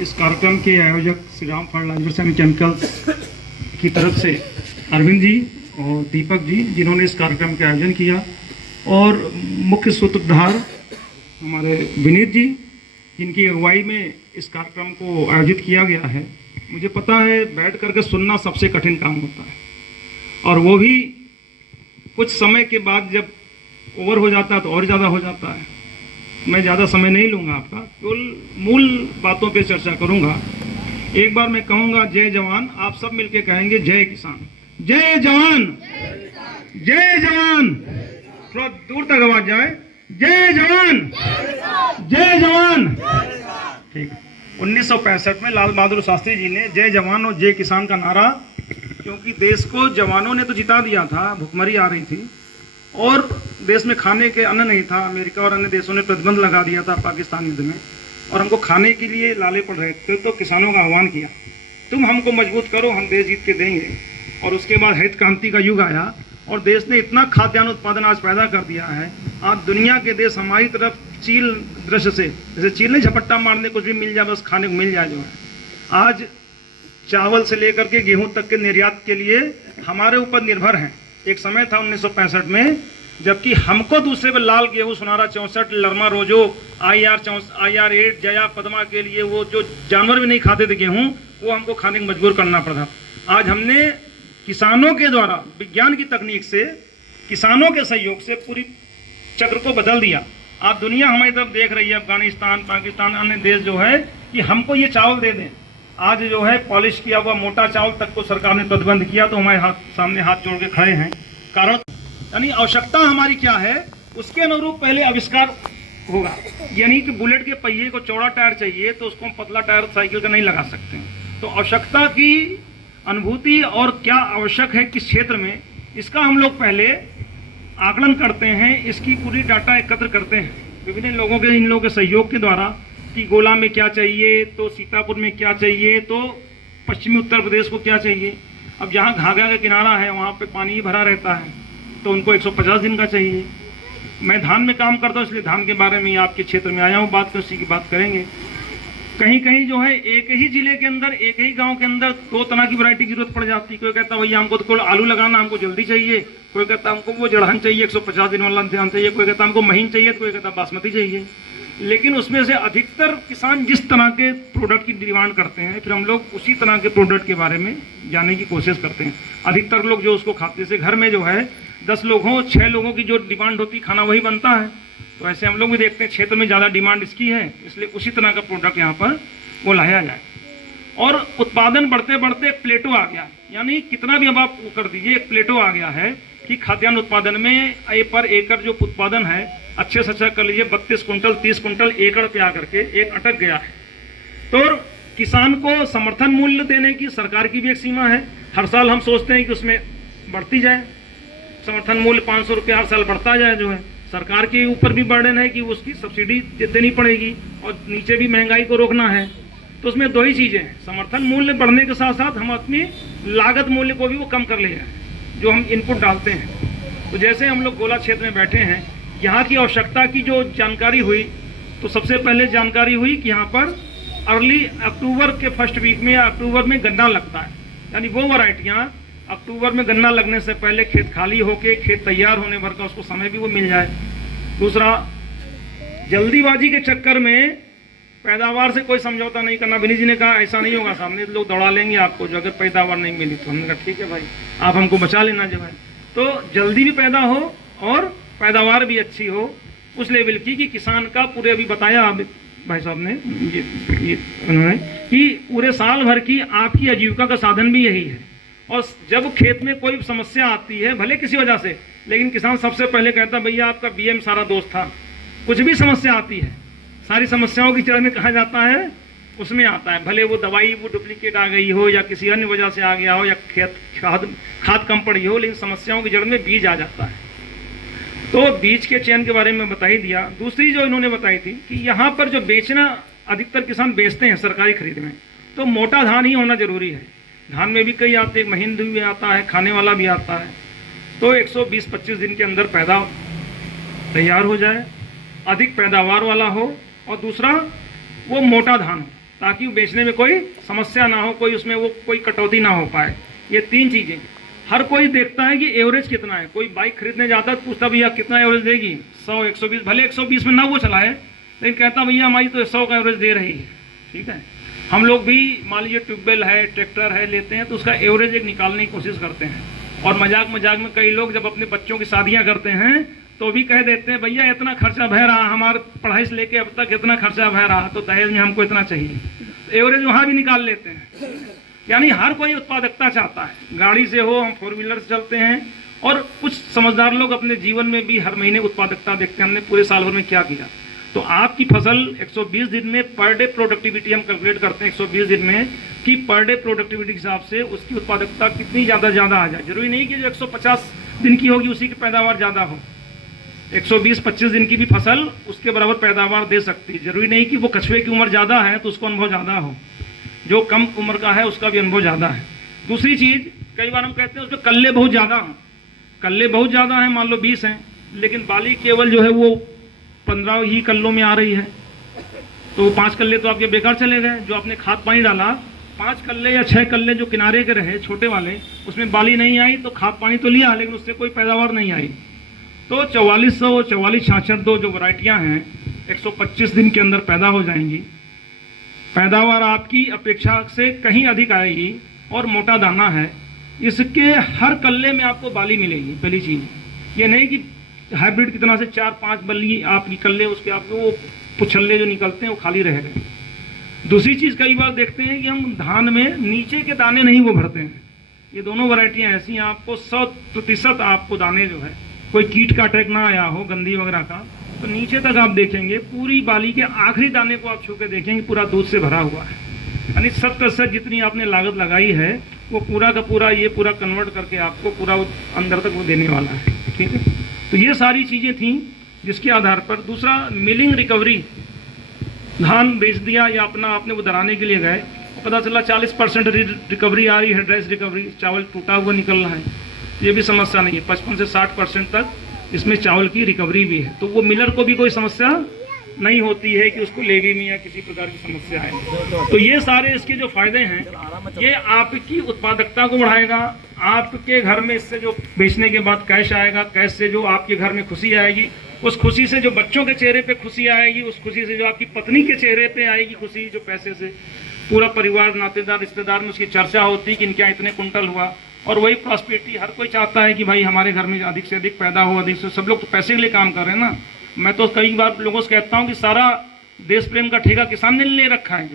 इस कार्यक्रम के आयोजक Shri Ram fertilisers and chemicals की तरफ से अरविंद जी और दीपक जी, जिन्होंने इस कार्यक्रम का आयोजन किया, और मुख्य सूत्रधार हमारे विनीत जी, जिनकी अगुवाई में इस कार्यक्रम को आयोजित किया गया है। मुझे पता है बैठ करके सुनना सबसे कठिन काम होता है, और वो भी कुछ समय के बाद जब ओवर हो जाता है तो और ज़्यादा हो जाता है। मैं ज़्यादा समय नहीं लूँगा आपका, केवल मूल बातों पे चर्चा करूँगा। एक बार मैं कहूँगा जय जवान, आप सब मिलके कहेंगे जय किसान। जय जवान, जय जवान, थोड़ा दूर तक आवाज जाए। जय जवान, जय जवान। ठीक। 1965 में लाल बहादुर शास्त्री जी ने जय जवान और जय किसान का नारा, क्योंकि देश को जवानों ने तो जिता दिया था, भुखमरी आ रही थी और देश में खाने के अन्न नहीं था। अमेरिका और अन्य देशों ने प्रतिबंध लगा दिया था पाकिस्तान युद्ध में, और हमको खाने के लिए लाले पड़ रहे थे। तो किसानों का आह्वान किया, तुम हमको मजबूत करो, हम देश जीत के देंगे। और उसके बाद हरित क्रांति का युग आया और देश ने इतना खाद्यान्न उत्पादन आज पैदा कर दिया है। आज दुनिया के देश हमारी तरफ चील दृश्य से, जैसे चील ने झपट्टा मारने कुछ भी मिल जाए बस खाने को मिल जाए, जो है आज चावल से लेकर के गेहूं तक के निर्यात के लिए हमारे ऊपर निर्भर हैं। एक समय था 1965 में, जबकि हमको दूसरे पर लाल गेहूं, सुनारा 64, लरमा रोजो, IR 8, जया पदमा के लिए वो जो जानवर भी नहीं खाते थे गेहूं, वो हमको खाने को मजबूर करना पड़ा। आज हमने किसानों के द्वारा विज्ञान की तकनीक से, किसानों के सहयोग से पूरी चक्र को बदल दिया। आज दुनिया हमारी तरफ देख रही है, अफगानिस्तान, पाकिस्तान, अन्य देश जो है कि हमको ये चावल दे दें। आज जो है पॉलिश किया हुआ मोटा चावल तक को सरकार ने प्रतिबंध किया, तो हमारे सामने हाथ जोड़ के खड़े हैं। कारण यानी आवश्यकता हमारी क्या है, उसके अनुरूप पहले आविष्कार होगा। यानी कि बुलेट के पहिए को चौड़ा टायर चाहिए तो उसको हम पतला टायर साइकिल का नहीं लगा सकते हैं। तो आवश्यकता की अनुभूति और क्या आवश्यक है किस क्षेत्र में, इसका हम लोग पहले आकलन करते हैं, इसकी पूरी डाटा एकत्र करते हैं विभिन्न लोगों के, इन लोगों के सहयोग के द्वारा, कि गोला में क्या चाहिए, तो सीतापुर में क्या चाहिए, तो पश्चिमी उत्तर प्रदेश को क्या चाहिए। अब जहाँ घाघरा का किनारा है वहाँ पे पानी ही भरा रहता है, तो उनको 150 दिन का चाहिए। मैं धान में काम करता हूँ, इसलिए धान के बारे में आपके क्षेत्र में आया हूँ, बात उसी की बात करेंगे। कहीं कहीं जो है एक ही जिले के अंदर, एक ही गांव के अंदर दो तरह की वैरायटी की जरूरत पड़ जाती है। कोई कहता है भैया हमको तो केवल आलू लगाना, हमको जल्दी चाहिए। कोई कहता है हमको वो जड़हन चाहिए, 150 दिन वाला ध्यान चाहिए। कोई कहता है हमको महीन चाहिए, तो कोई कहता है बासमती चाहिए। लेकिन उसमें से अधिकतर किसान जिस तरह के प्रोडक्ट की डिमांड करते हैं, फिर हम लोग उसी तरह के प्रोडक्ट के बारे में जानने की कोशिश करते हैं। अधिकतर लोग जो उसको खाते, से घर में जो है 10 लोग हों, 6 लोगों की जो डिमांड होती खाना वही बनता है। तो ऐसे हम लोग भी देखते हैं क्षेत्र में ज़्यादा डिमांड इसकी है, इसलिए उसी तरह का प्रोडक्ट यहाँ पर वो लाया जाए। और उत्पादन बढ़ते बढ़ते एक प्लेटो आ गया, यानी कितना भी अब आप कर दीजिए, एक प्लेटो आ गया है कि खाद्यान्न उत्पादन में पर एकड़ जो उत्पादन है, अच्छे से अच्छा कर लीजिए 32 कुंटल 30 कुंटल एकड़ पे आकर के एक अटक गया है। तो किसान को समर्थन मूल्य देने की सरकार की भी एक सीमा है। हर साल हम सोचते हैं कि उसमें बढ़ती जाए समर्थन मूल्य, 500 रुपये हर साल बढ़ता जाए। जो है सरकार के ऊपर भी बर्डन है कि उसकी सब्सिडी देनी पड़ेगी और नीचे भी महंगाई को रोकना है। तो उसमें दो ही चीज़ें हैं, समर्थन मूल्य बढ़ने के साथ साथ हम अपनी लागत मूल्य को भी वो कम कर ले जाए, जो हम इनपुट डालते हैं। तो जैसे हम लोग गोला क्षेत्र में बैठे हैं, यहाँ की आवश्यकता की जो जानकारी हुई, तो सबसे पहले जानकारी हुई कि यहाँ पर अर्ली अक्टूबर के फर्स्ट वीक में या अक्टूबर में गन्ना लगता है। यानी वो वैरायटियाँ अक्टूबर में गन्ना लगने से पहले खेत खाली होके, खेत तैयार होने भर का उसको समय भी वो मिल जाए। दूसरा, जल्दीबाजी के चक्कर में पैदावार से कोई समझौता नहीं करना। विनीत जी ने कहा ऐसा नहीं होगा, सामने लोग दौड़ा लेंगे आपको जो अगर पैदावार नहीं मिली तो। हमने कहा ठीक है भाई, आप हमको बचा लेना जो है। तो जल्दी भी पैदा हो और पैदावार भी अच्छी हो, उस लेवल की कि किसान का पूरे, अभी बताया भाई साहब ने ये उन्होंने, कि पूरे साल भर की आपकी आजीविका का साधन भी यही है। और जब खेत में कोई समस्या आती है, भले किसी वजह से, लेकिन किसान सबसे पहले कहता भैया आपका BM सारा दोस्त था। कुछ भी समस्या आती है, सारी समस्याओं की जड़ में कहा जाता है उसमें आता है। भले वो दवाई वो डुप्लीकेट आ गई हो या किसी अन्य वजह से आ गया हो या खाद कम पड़ी हो, लेकिन समस्याओं की जड़ में बीज आ जाता है। तो बीज के चयन के बारे में बता ही दिया। दूसरी जो इन्होंने बताई थी कि यहाँ पर जो बेचना, अधिकतर किसान बेचते हैं सरकारी खरीद में, तो मोटा धान ही होना जरूरी है। धान में भी कई आते हैं, महीन भी आता है, खाने वाला भी आता है। तो 120-25 दिन के अंदर पैदा तैयार हो जाए, अधिक पैदावार वाला हो, और दूसरा वो मोटा धान हो। ताकि वो बेचने में कोई समस्या ना हो, कोई उसमें वो कोई कटौती ना हो पाए। ये 3 चीज़ें हर कोई देखता है कि एवरेज कितना है। कोई बाइक खरीदने जाता है तो पूछता भैया कितना एवरेज देगी, 100 120, भले 120 में ना वो चलाए लेकिन कहता भैया हमारी तो 100 का एवरेज दे रही है। ठीक है, हम लोग भी मान लीजिए ट्यूबवेल है, ट्रैक्टर है लेते हैं तो उसका एवरेज एक निकालने की कोशिश करते हैं। और मजाक मजाक में कई लोग जब अपने बच्चों की शादियां करते हैं तो भी कह देते हैं भैया इतना खर्चा बह रहा, हमारे पढ़ाई से लेके अब तक इतना खर्चा बह रहा, तो दहेज में हमको इतना चाहिए। एवरेज वहाँ भी निकाल लेते हैं। यानी हर कोई उत्पादकता चाहता है, गाड़ी से हो, हम 4 व्हीलर से चलते हैं। और कुछ समझदार लोग अपने जीवन में भी हर महीने उत्पादकता देखते हैं, हमने पूरे साल भर में क्या किया। तो आपकी फसल 120 दिन में पर डे प्रोडक्टिविटी हम कैलकुलेट करते हैं 120 दिन में कि पर डे प्रोडक्टिविटी के हिसाब से उसकी उत्पादकता कितनी ज़्यादा आ जाए। जरूरी नहीं कि जो 150 दिन की होगी उसी की पैदावार ज़्यादा हो। 120-25 दिन की भी फसल उसके बराबर पैदावार दे सकती है। जरूरी नहीं कि वो कछुए की उम्र ज़्यादा है तो उसको अनुभव ज़्यादा हो, जो कम उम्र का है उसका भी अनुभव ज़्यादा है। दूसरी चीज़, कई बार हम कहते हैं उसमें कल्ले बहुत ज़्यादा हैं, कल्ले बहुत ज़्यादा हैं, मान लो 20 हैं, लेकिन बाली केवल जो है वो 15 ही कल्लों में आ रही है, तो 5 कल्ले तो आपके बेकार चले गए। जो आपने खाद पानी डाला, 5 कल्ले या 6 कल्ले जो किनारे के रहे छोटे वाले, उसमें बाली नहीं आई तो खाद पानी तो लिया लेकिन उससे कोई पैदावार नहीं आई। तो 4400, 4466 दो जो वैरायटियाँ हैं 125 दिन के अंदर पैदा हो जाएंगी। पैदावार आपकी अपेक्षा से कहीं अधिक आएगी और मोटा दाना है। इसके हर कल्ले में आपको बाली मिलेगी। पहली चीज़ ये नहीं कि हाइब्रिड की तरह से 4-5 बल्ली आपकी कल्ले उसके आपको वो पुछल्ले जो निकलते हैं वो खाली रह गए। दूसरी चीज़ कई बार देखते हैं कि हम धान में नीचे के दाने नहीं वो भरते हैं। ये दोनों वैरायटियाँ ऐसी हैं, आपको 100% आपको दाने जो है कोई कीट का अटैक ना आया हो, गंदी वगैरह का, तो नीचे तक आप देखेंगे पूरी बाली के आखिरी दाने को आप छू के देखेंगे पूरा दूध से भरा हुआ है। यानी 70% जितनी आपने लागत लगाई है वो पूरा का पूरा ये पूरा कन्वर्ट करके आपको पूरा अंदर तक वो देने वाला है। ठीक है, तो ये सारी चीज़ें थी जिसके आधार पर। दूसरा, मिलिंग रिकवरी, धान बेच दिया या अपना आपने वो दराने के लिए गए, पता चला 40% रिकवरी आ रही है, ड्रेस रिकवरी, चावल टूटा हुआ निकल रहा है, ये भी समस्या नहीं है। 55 से 60% तक इसमें चावल की रिकवरी भी है, तो वो मिलर को भी कोई समस्या नहीं होती है कि उसको लेवी में या किसी प्रकार की समस्या है। तो ये सारे इसके जो फायदे हैं, ये आपकी उत्पादकता को बढ़ाएगा। आपके घर में इससे जो बेचने के बाद कैश आएगा, कैश से जो आपके घर में खुशी आएगी, उस खुशी से जो बच्चों के चेहरे पे खुशी आएगी, उस खुशी से जो आपकी पत्नी के चेहरे पे आएगी खुशी, जो पैसे से पूरा परिवार, नातेदार, रिश्तेदार में उसकी चर्चा होती कि इनके यहाँ इतने कुंटल हुआ। और वही प्रॉस्पेरिटी हर कोई चाहता है कि भाई हमारे घर में अधिक से अधिक पैदा हो, अधिक से। सब लोग तो पैसे के लिए काम कर रहे हैं ना। मैं तो कई बार लोगों से कहता हूँ कि सारा देश प्रेम का ठेका किसान ने ले रखा है।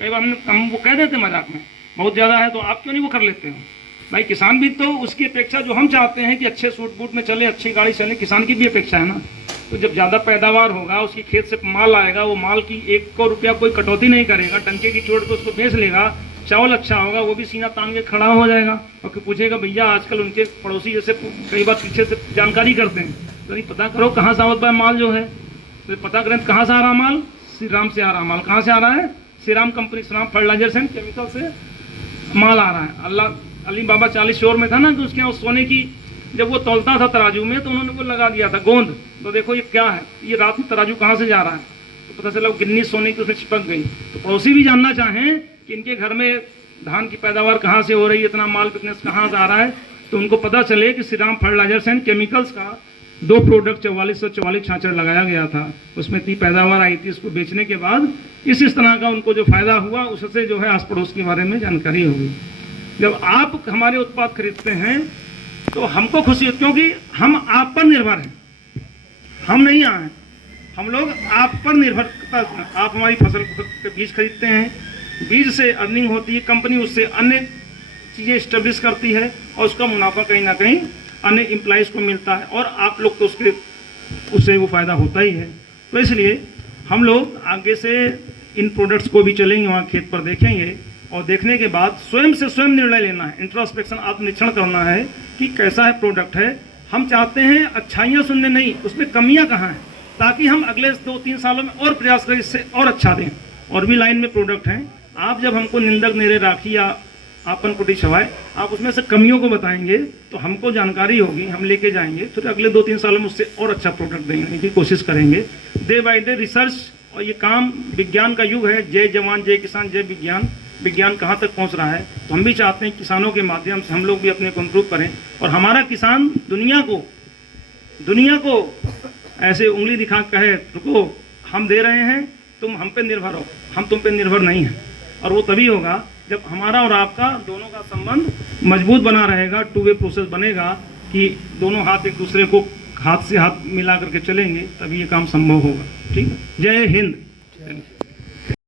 कई बार हम वो कह देते मजाक में बहुत ज़्यादा है तो आप क्यों नहीं वो कर लेते हो। भाई किसान भी तो उसकी अपेक्षा जो हम चाहते हैं कि अच्छे सूट बूट में चले, अच्छी गाड़ी चले, किसान की भी अपेक्षा है ना। तो जब ज़्यादा पैदावार होगा, उसकी खेत से माल आएगा, वो माल की 1 रुपया कोई कटौती नहीं करेगा, टंके की चोट पर उसको बेच लेगा, चावल अच्छा होगा, वो भी सीना तान के खड़ा हो जाएगा और फिर पूछेगा भैया आजकल उनके पड़ोसी जैसे कई बार पीछे से जानकारी करते हैं, तो नहीं पता करो कहाँ से आवत माल जो है, तो पता करें कहाँ से आ रहा माल, श्री राम से आ रहा माल। कहाँ से आ रहा है? Shri Ram company, Shri Ram fertilisers and chemical से माल आ रहा है। अली बाबा 40 शोर में था ना, तो उसके यहाँ सोने की जब वो तौलता था तराजू में तो उन्होंने वो लगा दिया था गोंद। तो देखो ये क्या है, ये रात में तराजू कहाँ से जा रहा है, तो पता चला वो गिन्नी सोने की उसमें चिपक गई। तो पड़ोसी भी जानना चाहें कि इनके घर में धान की पैदावार कहाँ से हो रही है, इतना माल बिकनेस कहाँ से आ रहा है, तो उनको पता चले कि Shri Ram fertilisers and chemicals का 2 प्रोडक्ट 4446 लगाया गया था, उसमें इतनी पैदावार आई थी। उसको बेचने के बाद इस तरह का उनको जो फायदा हुआ, उससे जो है आस पड़ोस के बारे में जानकारी होगी। जब आप हमारे उत्पाद खरीदते हैं तो हमको खुशी होती, क्योंकि हम आप पर निर्भर हैं, हम नहीं आए, हम लोग आप पर निर्भर। आप हमारी फसल के बीज खरीदते हैं, बीज से अर्निंग होती है, कंपनी उससे अन्य चीज़ें इस्टेब्लिश करती है और उसका मुनाफा कहीं ना कहीं अन्य एम्प्लॉइज़ को मिलता है और आप लोग तो उससे वो फ़ायदा होता ही है। तो इसलिए हम लोग आगे से इन प्रोडक्ट्स को भी चलेंगे, वहाँ खेत पर देखेंगे और देखने के बाद स्वयं से स्वयं निर्णय लेना है, इंट्रोस्पेक्शन, आत्मनिरीक्षण करना है कि कैसा है प्रोडक्ट है। हम चाहते हैं अच्छाइयाँ सुनने नहीं, उसमें कमियाँ कहाँ हैं, ताकि हम अगले 2-3 सालों में और प्रयास करें इससे और अच्छा दें। और भी लाइन में प्रोडक्ट हैं, आप जब हमको निंदक नेरे राखी या आपन कुटी छवाए, आप उसमें से कमियों को बताएंगे तो हमको जानकारी होगी, हम लेके जाएंगे, फिर अगले 2-3 सालों में उससे और अच्छा प्रोडक्ट देने की कोशिश करेंगे। डे बाय डे रिसर्च और ये काम विज्ञान का युग है, जय जवान जय किसान जय विज्ञान। विज्ञान कहाँ तक पहुँच रहा है, तो हम भी चाहते हैं किसानों के माध्यम से हम लोग भी अपने को इम्प्रूव करें और हमारा किसान दुनिया को ऐसे उंगली दिखा कहे रुको हम दे रहे हैं, तुम हम पे निर्भर हो, हम तुम पे निर्भर नहीं हैं। और वो तभी होगा जब हमारा और आपका दोनों का संबंध मजबूत बना रहेगा, टू वे प्रोसेस बनेगा कि दोनों हाथ एक दूसरे को हाथ से हाथ मिला करके चलेंगे, तभी ये काम संभव होगा। ठीक है, जय हिंद।